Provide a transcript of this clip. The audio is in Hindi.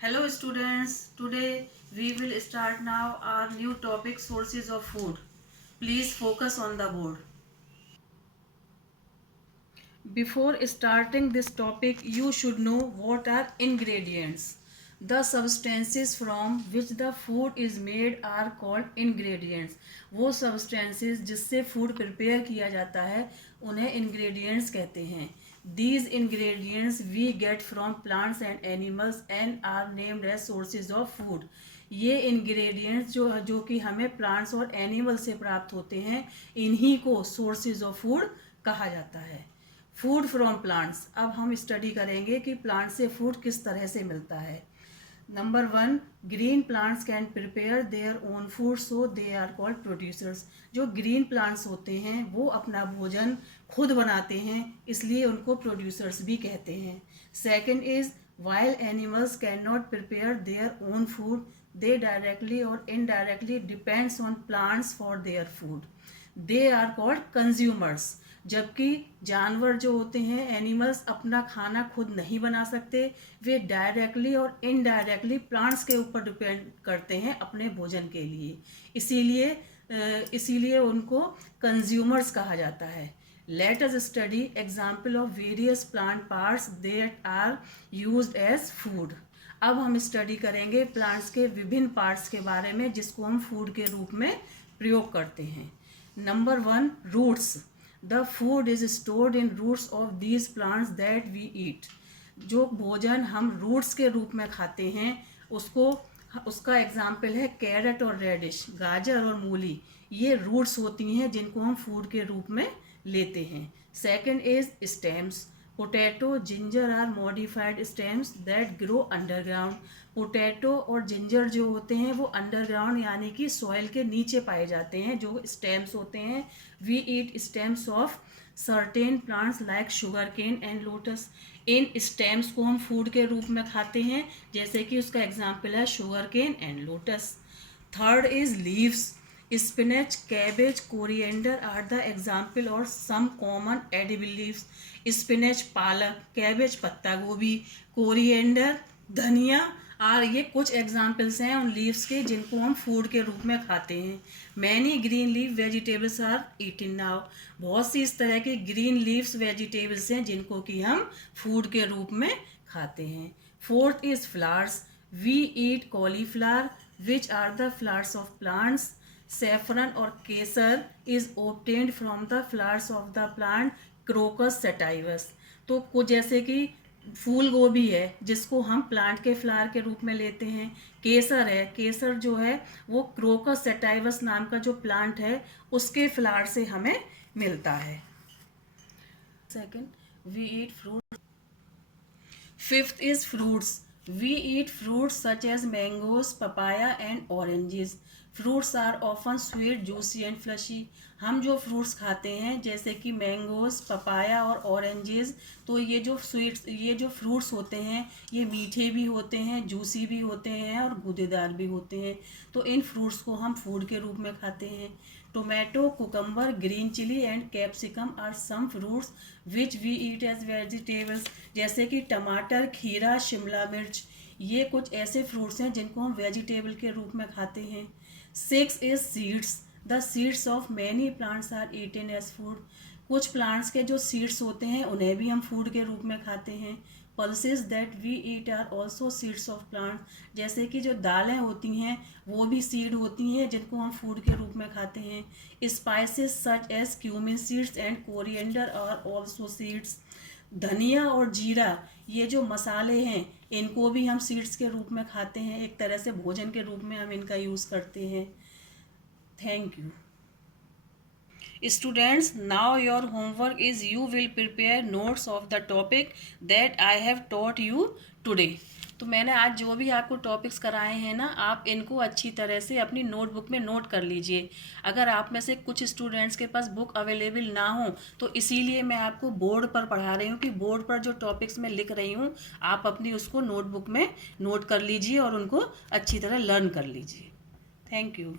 Hello students, today we will start now our new topic sources of food. Please focus on the board. Before starting this topic, you should know what are ingredients. The substances from which the food is made are called ingredients. वो substances जिससे food prepare किया जाता है उन्हें ingredients कहते हैं. These ingredients we get from plants and animals and are named as sources of food. ये इंग्रेडिएंट्स जो कि हमें प्लांट्स और एनिमल से प्राप्त होते हैं इन्हीं को सोर्सेज ऑफ फूड कहा जाता है. Food from plants. अब हम स्टडी करेंगे कि प्लांट से फूड किस तरह से मिलता है. Number 1, green plants can prepare their own food so they are called producers. जो ग्रीन प्लांट्स होते हैं वो अपना भोजन खुद बनाते हैं इसलिए उनको प्रोड्यूसर्स भी कहते हैं. Second is wild animals can not prepare their own food, they directly और indirectly depends on plants for their food, they are called consumers. जबकि जानवर जो होते हैं एनिमल्स अपना खाना खुद नहीं बना सकते, वे डायरेक्टली और इनडायरेक्टली प्लांट्स के ऊपर डिपेंड करते हैं अपने भोजन के लिए, इसीलिए उनको कंज्यूमर्स कहा जाता है. Let us study example of various plant parts that are used as food. अब हम स्टडी करेंगे प्लांट्स के विभिन्न पार्ट्स के बारे में जिसको हम फूड के रूप में प्रयोग करते हैं. Number 1, roots. The food is stored in roots of these plants that we eat. जो भोजन हम रूट्स के रूप में खाते हैं उसका एग्जाम्पल है कैरेट और रेडिश, गाजर और मूली. ये रूट्स होती हैं जिनको हम फूड के रूप में लेते हैं. Second is stems. Potato, ginger are modified stems that grow underground. Potato और जिंजर जो होते हैं वो अंडरग्राउंड यानी कि सॉइल के नीचे पाए जाते हैं जो स्टेम्स होते हैं. We eat stems of certain plants like sugar cane and lotus. इन स्टेम्स को हम फूड के रूप में खाते हैं जैसे कि उसका एग्जाम्पल है sugar cane and lotus. Third is leaves. Spinach, cabbage, coriander are the example और some common edible leaves. Spinach पालक, कैबेज पत्ता गोभी, कोरिएंडर धनिया और ये कुछ एग्जाम्पल्स हैं उन लीव्स के जिनको हम फूड के रूप में खाते हैं. Many green leaf vegetables are eaten now. बहुत सी इस तरह की ग्रीन लीव्स वेजिटेबल्स हैं जिनको कि हम फूड के रूप में खाते हैं. Fourth is flowers. We eat cauliflower which are the flowers of plants. Saffron और केसर is obtained from the flowers of the plant crocus sativus. तो कुछ जैसे कि फूल गोभी है जिसको हम प्लांट के फ्लावर के रूप में लेते हैं. केसर है, केसर जो है वो क्रोकस सेटाइवस नाम का जो प्लांट है उसके फ्लावर से हमें मिलता है. Second, we eat fruit. Fifth is fruits. We eat fruits such as mangoes, papaya and oranges. Fruits are often sweet, juicy and fleshy. हम जो फ्रूट्स खाते हैं जैसे कि मैंगोज, पपाया और ऑरेंजेस, तो ये जो फ्रूट्स होते हैं ये मीठे भी होते हैं, जूसी भी होते हैं और गूदेदार भी होते हैं. तो इन फ्रूट्स को हम फूड के रूप में खाते हैं. Tomato, cucumber, green chilli and capsicum are some fruits which we eat as vegetables. जैसे कि टमाटर, खीरा, शिमला मिर्च, ये कुछ ऐसे फ्रूट्स हैं जिनको हम वेजिटेबल के रूप में खाते हैं. 6 is seeds. The seeds of many plants are eaten as food. कुछ प्लांट्स के जो सीड्स होते हैं उन्हें भी हम फूड के रूप में खाते हैं. Pulses that we eat are also seeds of plants. जैसे कि जो दालें होती हैं वो भी सीड होती हैं जिनको हम फूड के रूप में खाते हैं. Spices such as cumin seeds and coriander are also seeds. धनिया और जीरा, ये जो मसाले हैं इनको भी हम सीड्स के रूप में खाते हैं. एक तरह से भोजन के रूप में हम इनका यूज़ करते हैं. Thank you. Students, now your homework is you will prepare notes of the topic that I have taught you today. तो मैंने आज जो भी आपको टॉपिक्स कराए हैं ना, आप इनको अच्छी तरह से अपनी नोटबुक में नोट कर लीजिए. अगर आप में से कुछ स्टूडेंट्स के पास बुक अवेलेबल ना हो तो इसीलिए मैं आपको बोर्ड पर पढ़ा रही हूँ कि बोर्ड पर जो टॉपिक्स मैं लिख रही हूँ आप अपनी उसको नोटबुक में नोट कर लीजिए और उनको अच्छी तरह लर्न कर लीजिए. Thank you.